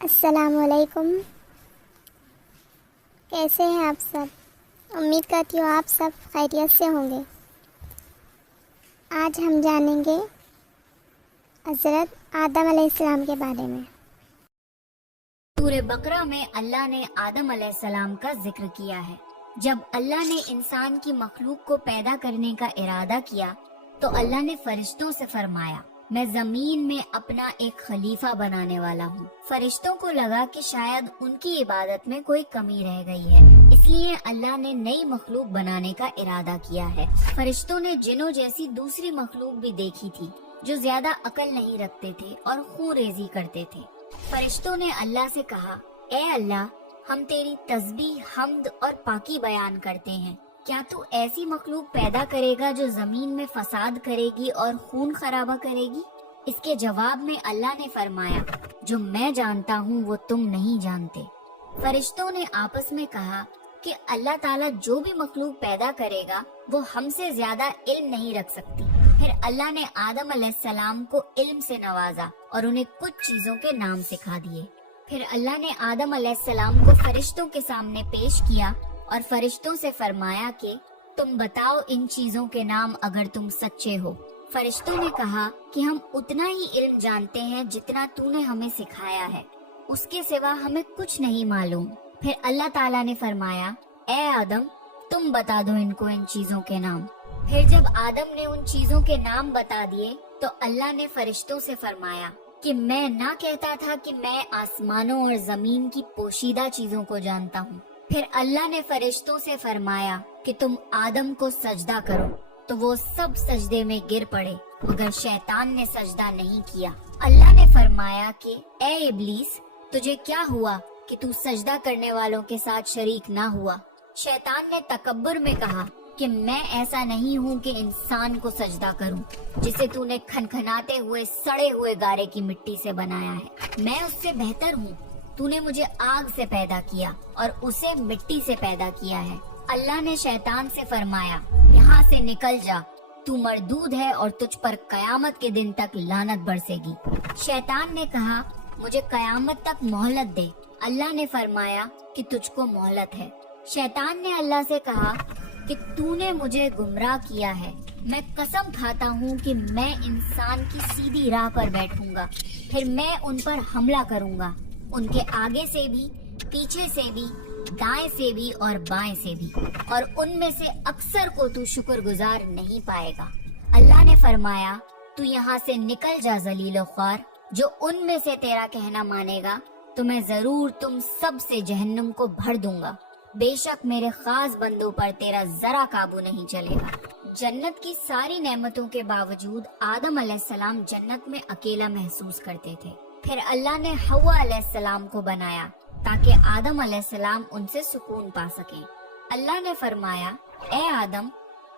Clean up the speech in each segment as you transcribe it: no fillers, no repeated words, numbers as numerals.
السلام علیکم، کیسے ہیں آپ سب؟ امید کرتی ہوں آپ سب خیریت سے ہوں گے۔ آج ہم جانیں گے حضرت آدم علیہ السلام کے بارے میں۔ سورہ بقرہ میں اللہ نے آدم علیہ السلام کا ذکر کیا ہے۔ جب اللہ نے انسان کی مخلوق کو پیدا کرنے کا ارادہ کیا تو اللہ نے فرشتوں سے فرمایا، میں زمین میں اپنا ایک خلیفہ بنانے والا ہوں۔ فرشتوں کو لگا کہ شاید ان کی عبادت میں کوئی کمی رہ گئی ہے، اس لیے اللہ نے نئی مخلوق بنانے کا ارادہ کیا ہے۔ فرشتوں نے جنوں جیسی دوسری مخلوق بھی دیکھی تھی جو زیادہ عقل نہیں رکھتے تھے اور خون ریزی کرتے تھے۔ فرشتوں نے اللہ سے کہا، اے اللہ، ہم تیری تسبیح، حمد اور پاکی بیان کرتے ہیں۔ کیا تو ایسی مخلوق پیدا کرے گا جو زمین میں فساد کرے گی اور خون خرابہ کرے گی؟ اس کے جواب میں اللہ نے فرمایا، جو میں جانتا ہوں وہ تم نہیں جانتے۔ فرشتوں نے آپس میں کہا کہ اللہ تعالیٰ جو بھی مخلوق پیدا کرے گا وہ ہم سے زیادہ علم نہیں رکھ سکتی۔ پھر اللہ نے آدم علیہ السلام کو علم سے نوازا اور انہیں کچھ چیزوں کے نام سکھا دیے۔ پھر اللہ نے آدم علیہ السلام کو فرشتوں کے سامنے پیش کیا اور فرشتوں سے فرمایا کہ تم بتاؤ ان چیزوں کے نام اگر تم سچے ہو۔ فرشتوں نے کہا کہ ہم اتنا ہی علم جانتے ہیں جتنا تو نے ہمیں سکھایا ہے، اس کے سوا ہمیں کچھ نہیں معلوم۔ پھر اللہ تعالیٰ نے فرمایا، اے آدم، تم بتا دو ان کو ان چیزوں کے نام۔ پھر جب آدم نے ان چیزوں کے نام بتا دیے تو اللہ نے فرشتوں سے فرمایا کہ میں نہ کہتا تھا کہ میں آسمانوں اور زمین کی پوشیدہ چیزوں کو جانتا ہوں۔ پھر اللہ نے فرشتوں سے فرمایا کہ تم آدم کو سجدہ کرو، تو وہ سب سجدے میں گر پڑے مگر شیطان نے سجدہ نہیں کیا۔ اللہ نے فرمایا کہ اے ابلیس، تجھے کیا ہوا کہ تو سجدہ کرنے والوں کے ساتھ شریک نہ ہوا؟ شیطان نے تکبر میں کہا کہ میں ایسا نہیں ہوں کہ انسان کو سجدہ کروں جسے تو نے کھنکھناتے ہوئے سڑے ہوئے گارے کی مٹی سے بنایا ہے۔ میں اس سے بہتر ہوں، تو نے مجھے آگ سے پیدا کیا اور اسے مٹی سے پیدا کیا ہے۔ اللہ نے شیطان سے فرمایا، یہاں سے نکل جا، تو مردود ہے اور تجھ پر قیامت کے دن تک لعنت برسے گی۔ شیطان نے کہا، مجھے قیامت تک مہلت دے۔ اللہ نے فرمایا کہ تجھ کو مہلت ہے۔ شیطان نے اللہ سے کہا کہ تو نے مجھے گمراہ کیا ہے، میں قسم کھاتا ہوں کہ میں انسان کی سیدھی راہ پر بیٹھوں گا، پھر میں ان پر حملہ کروں گا، ان کے آگے سے بھی، پیچھے سے بھی، دائیں سے بھی اور بائیں سے بھی، اور ان میں سے اکثر کو تو شکر گزار نہیں پائے گا۔ اللہ نے فرمایا، تو یہاں سے نکل جا ذلیل و خوار، جو ان میں سے تیرا کہنا مانے گا تو میں ضرور تم سب سے جہنم کو بھر دوں گا۔ بے شک میرے خاص بندوں پر تیرا ذرا قابو نہیں چلے گا۔ جنت کی ساری نعمتوں کے باوجود آدم علیہ السلام جنت میں اکیلا محسوس کرتے تھے۔ پھر اللہ نے حوا علیہ السلام کو بنایا تاکہ آدم علیہ السلام ان سے سکون پا سکیں۔ اللہ نے فرمایا، اے آدم،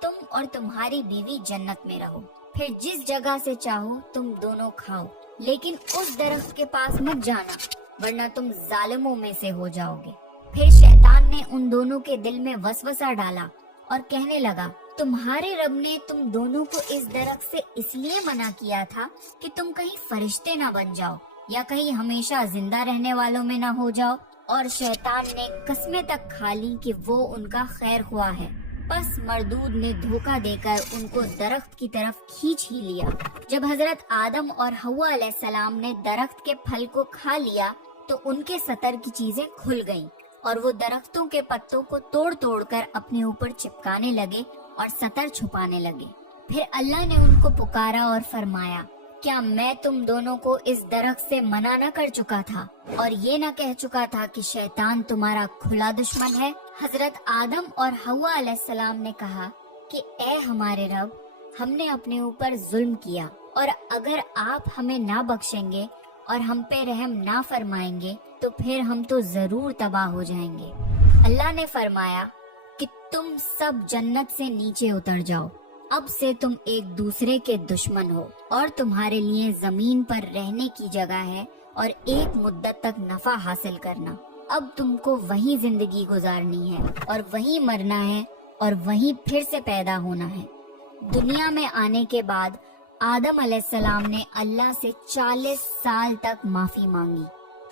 تم اور تمہاری بیوی جنت میں رہو، پھر جس جگہ سے چاہو تم دونوں کھاؤ، لیکن اس درخت کے پاس مت جانا ورنہ تم ظالموں میں سے ہو جاؤ گے۔ پھر شیطان نے ان دونوں کے دل میں وسوسہ ڈالا اور کہنے لگا، تمہارے رب نے تم دونوں کو اس درخت سے اس لیے منع کیا تھا کہ تم کہیں فرشتے نہ بن جاؤ یا کہیں ہمیشہ زندہ رہنے والوں میں نہ ہو جاؤ۔ اور شیطان نے قسمیں تک کھا لی کہ وہ ان کا خیر خواہ ہے، پس مردود نے دھوکہ دے کر ان کو درخت کی طرف کھینچ ہی لیا۔ جب حضرت آدم اور حوا علیہ السلام نے درخت کے پھل کو کھا لیا تو ان کے سطر کی چیزیں کھل گئیں اور وہ درختوں کے پتوں کو توڑ توڑ کر اپنے اوپر چپکانے لگے اور سطر چھپانے لگے۔ پھر اللہ نے ان کو پکارا اور فرمایا، کیا میں تم دونوں کو اس درخت سے منع نہ کر چکا تھا اور یہ نہ کہہ چکا تھا کہ شیطان تمہارا کھلا دشمن ہے؟ حضرت آدم اور حوا علیہ السلام نے کہا کہ اے ہمارے رب، ہم نے اپنے اوپر ظلم کیا، اور اگر آپ ہمیں نہ بخشیں گے اور ہم پہ رحم نہ فرمائیں گے تو پھر ہم تو ضرور تباہ ہو جائیں گے۔ اللہ نے فرمایا کہ تم سب جنت سے نیچے اتر جاؤ، اب سے تم ایک دوسرے کے دشمن ہو، اور تمہارے لیے زمین پر رہنے کی جگہ ہے اور ایک مدت تک نفع حاصل کرنا۔ اب تم کو وہیں زندگی گزارنی ہے اور وہیں مرنا ہے اور وہیں پھر سے پیدا ہونا ہے۔ دنیا میں آنے کے بعد آدم علیہ السلام نے اللہ سے 40 سال تک معافی مانگی،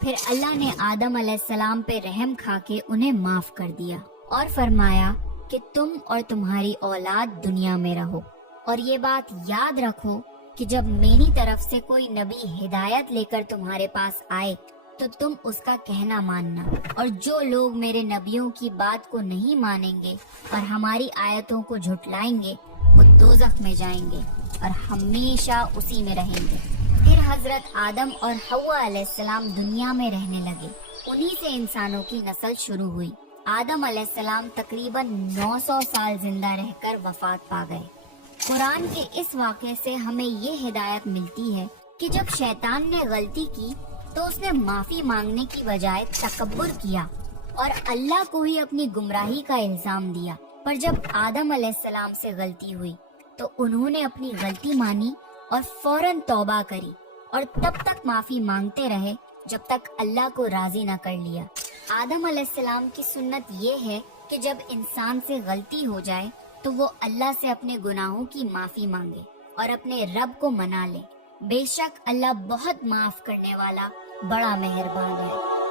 پھر اللہ نے آدم علیہ السلام پہ رحم کھا کے انہیں معاف کر دیا اور فرمایا کہ تم اور تمہاری اولاد دنیا میں رہو، اور یہ بات یاد رکھو کہ جب میری طرف سے کوئی نبی ہدایت لے کر تمہارے پاس آئے تو تم اس کا کہنا ماننا، اور جو لوگ میرے نبیوں کی بات کو نہیں مانیں گے اور ہماری آیتوں کو جھٹلائیں گے وہ دوزخ میں جائیں گے اور ہمیشہ اسی میں رہیں گے۔ پھر حضرت آدم اور حوا علیہ السلام دنیا میں رہنے لگے، انہی سے انسانوں کی نسل شروع ہوئی۔ آدم علیہ السلام تقریباً 900 سال زندہ رہ کر وفات پا گئے۔ قرآن کے اس واقعے سے ہمیں یہ ہدایت ملتی ہے کہ جب شیطان نے غلطی کی تو اس نے معافی مانگنے کی بجائے تکبر کیا اور اللہ کو ہی اپنی گمراہی کا الزام دیا، پر جب آدم علیہ السلام سے غلطی ہوئی تو انہوں نے اپنی غلطی مانی اور فوراً توبہ کری اور تب تک معافی مانگتے رہے جب تک اللہ کو راضی نہ کر لیا۔ آدم علیہ السلام کی سنت یہ ہے کہ جب انسان سے غلطی ہو جائے تو وہ اللہ سے اپنے گناہوں کی معافی مانگے اور اپنے رب کو منا لے۔ بے شک اللہ بہت معاف کرنے والا، بڑا مہربان ہے۔